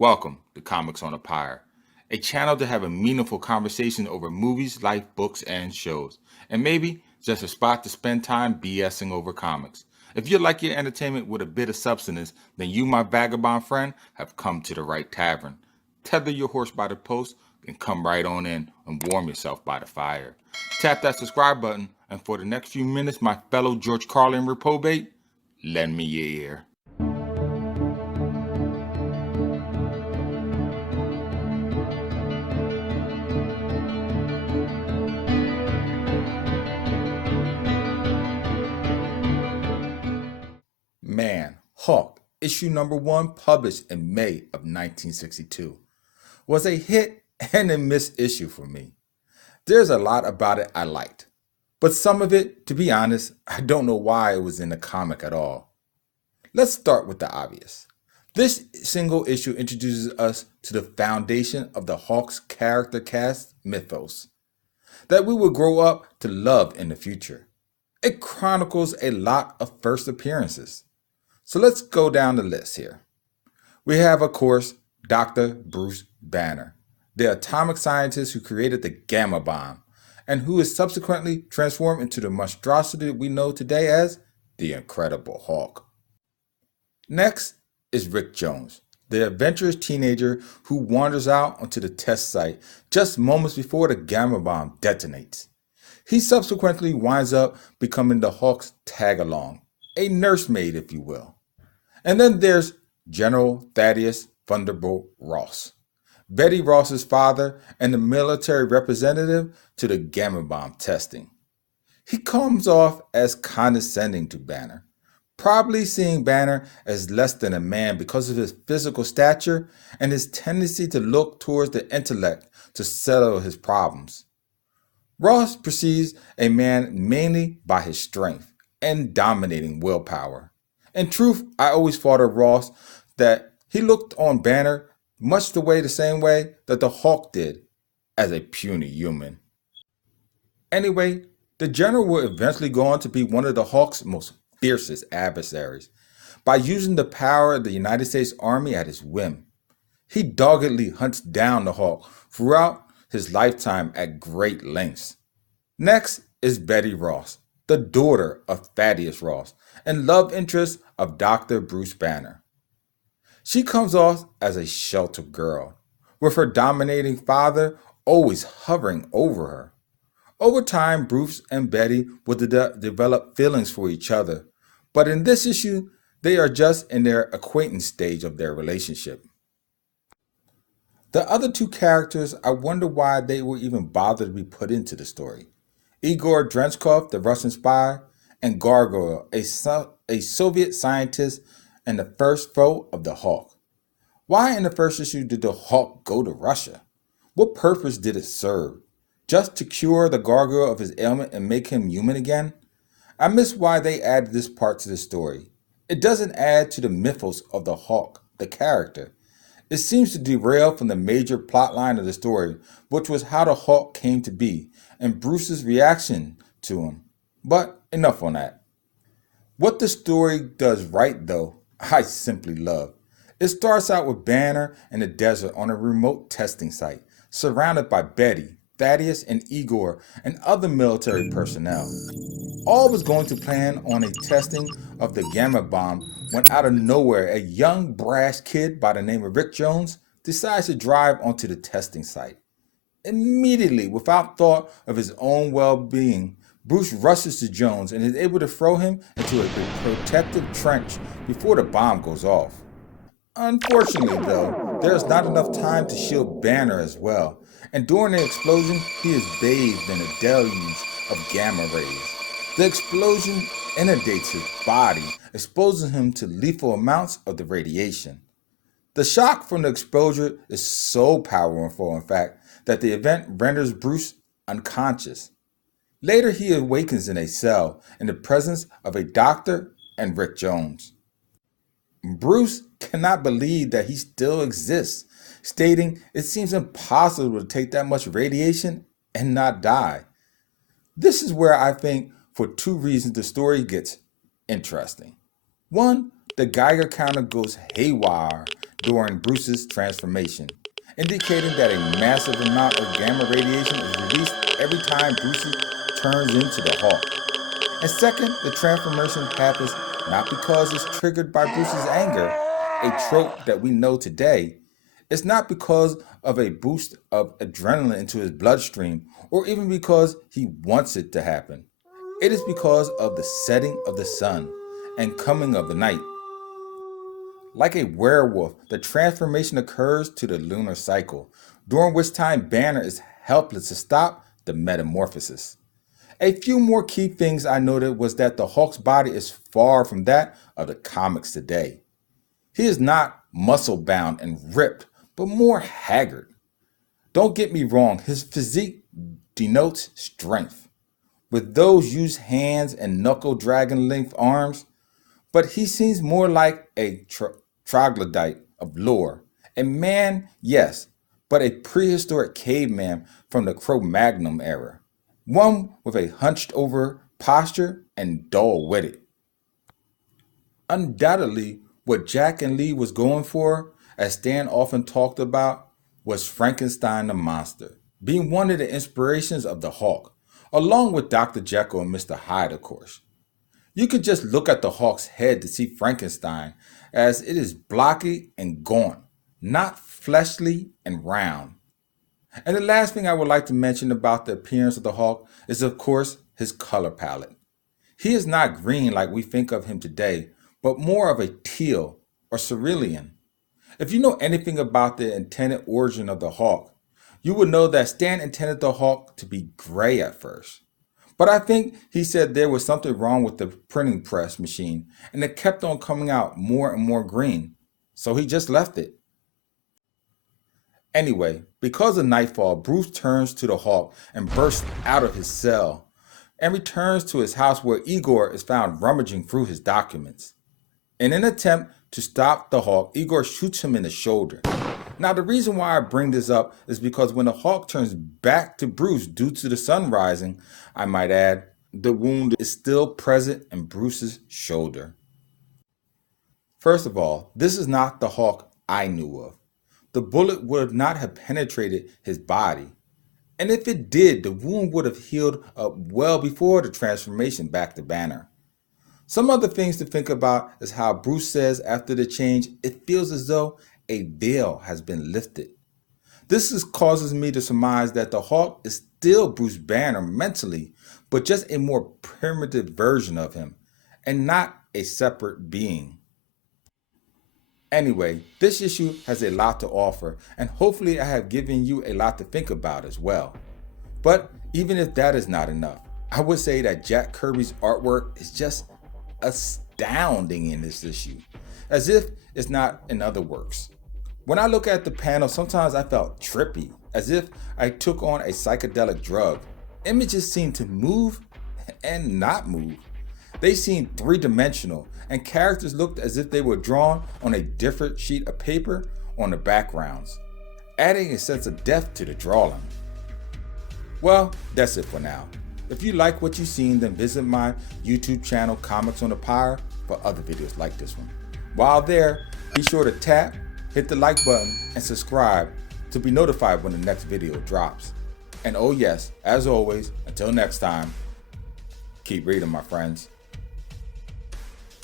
Welcome to Comics on a Pyre, a channel to have a meaningful conversation over movies, life, books, and shows, and maybe just a spot to spend time BSing over comics. If you like your entertainment with a bit of substance, then you, my vagabond friend, have come to the right tavern. Tether your horse by the post and come right on in and warm yourself by the fire. Tap that subscribe button, and for the next few minutes, my fellow George Carlin reprobate, lend me your ear. Man, Hawk, issue number 1, published in May of 1962, was a hit and a miss issue for me. There's a lot about it I liked, but some of it, to be honest, I don't know why it was in the comic at all. Let's start with the obvious. This single issue introduces us to the foundation of the Hawk's character cast mythos that we will grow up to love in the future. It chronicles a lot of first appearances. So let's go down the list here. We have, of course, Dr. Bruce Banner, the atomic scientist who created the gamma bomb, and who is subsequently transformed into the monstrosity we know today as the Incredible Hulk. Next is Rick Jones, the adventurous teenager who wanders out onto the test site just moments before the gamma bomb detonates. He subsequently winds up becoming the Hulk's tag-along, a nursemaid, if you will. And then there's General Thaddeus Thunderbolt Ross, Betty Ross's father and the military representative to the gamma bomb testing. He comes off as condescending to Banner, probably seeing Banner as less than a man because of his physical stature and his tendency to look towards the intellect to settle his problems. Ross perceives a man mainly by his strength and dominating willpower. In truth, I always thought of Ross that he looked on Banner much the same way that the Hulk did, as a puny human. Anyway, the general will eventually go on to be one of the Hulk's most fiercest adversaries by using the power of the United States Army at his whim. He doggedly hunts down the Hulk throughout his lifetime at great lengths. Next is Betty Ross, the daughter of Thaddeus Ross and love interest of Dr. Bruce Banner. She comes off as a sheltered girl, with her dominating father always hovering over her. Over time, Bruce and Betty will develop feelings for each other, but in this issue, they are just in their acquaintance stage of their relationship. The other two characters, I wonder why they were even bothered to be put into the story. Igor Drenchkov, the Russian spy, and Gargoyle, a Soviet scientist and the first foe of the Hulk. Why in the first issue did the Hulk go to Russia? What purpose did it serve? Just to cure the Gargoyle of his ailment and make him human again? I miss why they added this part to the story. It doesn't add to the mythos of the Hulk, the character. It seems to derail from the major plot line of the story, which was how the Hulk came to be and Bruce's reaction to him. But enough on that. What the story does right, though, I simply love. It starts out with Banner in the desert on a remote testing site, surrounded by Betty, Thaddeus, and Igor, and other military personnel. All was going to plan on a testing of the gamma bomb when out of nowhere a young brash kid by the name of Rick Jones decides to drive onto the testing site. Immediately, without thought of his own well-being, Bruce rushes to Jones and is able to throw him into a protective trench before the bomb goes off. Unfortunately, though, there is not enough time to shield Banner as well, and during the explosion, he is bathed in a deluge of gamma rays. The explosion inundates his body, exposing him to lethal amounts of the radiation. The shock from the exposure is so powerful, in fact, that the event renders Bruce unconscious. Later, he awakens in a cell in the presence of a doctor and Rick Jones. Bruce cannot believe that he still exists, stating it seems impossible to take that much radiation and not die. This is where I think, for two reasons, the story gets interesting. One, the Geiger counter goes haywire during Bruce's transformation, indicating that a massive amount of gamma radiation is released every time Bruce turns into the Hulk. And second, the transformation happens not because it's triggered by Bruce's anger, a trope that we know today. It's not because of a boost of adrenaline into his bloodstream, or even because he wants it to happen. It is because of the setting of the sun and coming of the night. Like a werewolf, the transformation occurs to the lunar cycle, during which time Banner is helpless to stop the metamorphosis. A few more key things I noted was that the Hulk's body is far from that of the comics today. He is not muscle bound and ripped, but more haggard. Don't get me wrong, his physique denotes strength, with those used hands and knuckle dragon length arms, but he seems more like a troglodyte of lore. A man, yes, but a prehistoric caveman from the Cro-Magnon era. One with a hunched over posture and dull-witted. Undoubtedly, what Jack and Lee was going for, as Stan often talked about, was Frankenstein the monster, being one of the inspirations of the Hulk, along with Dr. Jekyll and Mr. Hyde, of course. You can just look at the Hulk's head to see Frankenstein, as it is blocky and gaunt, not fleshly and round. And the last thing I would like to mention about the appearance of the Hulk is, of course, his color palette. He is not green like we think of him today, but more of a teal or cerulean. If you know anything about the intended origin of the Hulk, you would know that Stan intended the Hulk to be gray at first. But I think he said there was something wrong with the printing press machine and it kept on coming out more and more green, so he just left it. Anyway, because of nightfall, Bruce turns to the Hulk and bursts out of his cell and returns to his house where Igor is found rummaging through his documents. In an attempt to stop the Hulk, Igor shoots him in the shoulder. Now, the reason why I bring this up is because when the Hulk turns back to Bruce due to the sun rising, I might add, the wound is still present in Bruce's shoulder. First of all, this is not the Hulk I knew of. The bullet would not have penetrated his body. And if it did, the wound would have healed up well before the transformation back to Banner. Some other things to think about is how Bruce says after the change, it feels as though a veil has been lifted. This causes me to surmise that the Hulk is still Bruce Banner mentally, but just a more primitive version of him, and not a separate being. Anyway, this issue has a lot to offer, and hopefully I have given you a lot to think about as well. But even if that is not enough, I would say that Jack Kirby's artwork is just astounding in this issue, as if it's not in other works. When I look at the panel, sometimes I felt trippy, as if I took on a psychedelic drug. Images seem to move and not move. They seem three-dimensional, and characters looked as if they were drawn on a different sheet of paper on the backgrounds, adding a sense of depth to the drawing. Well, that's it for now. If you like what you've seen, then visit my YouTube channel, Comics on the Pyre, for other videos like this one. While there, be sure to tap, hit the like button, and subscribe to be notified when the next video drops. And oh yes, as always, until next time, keep reading, my friends.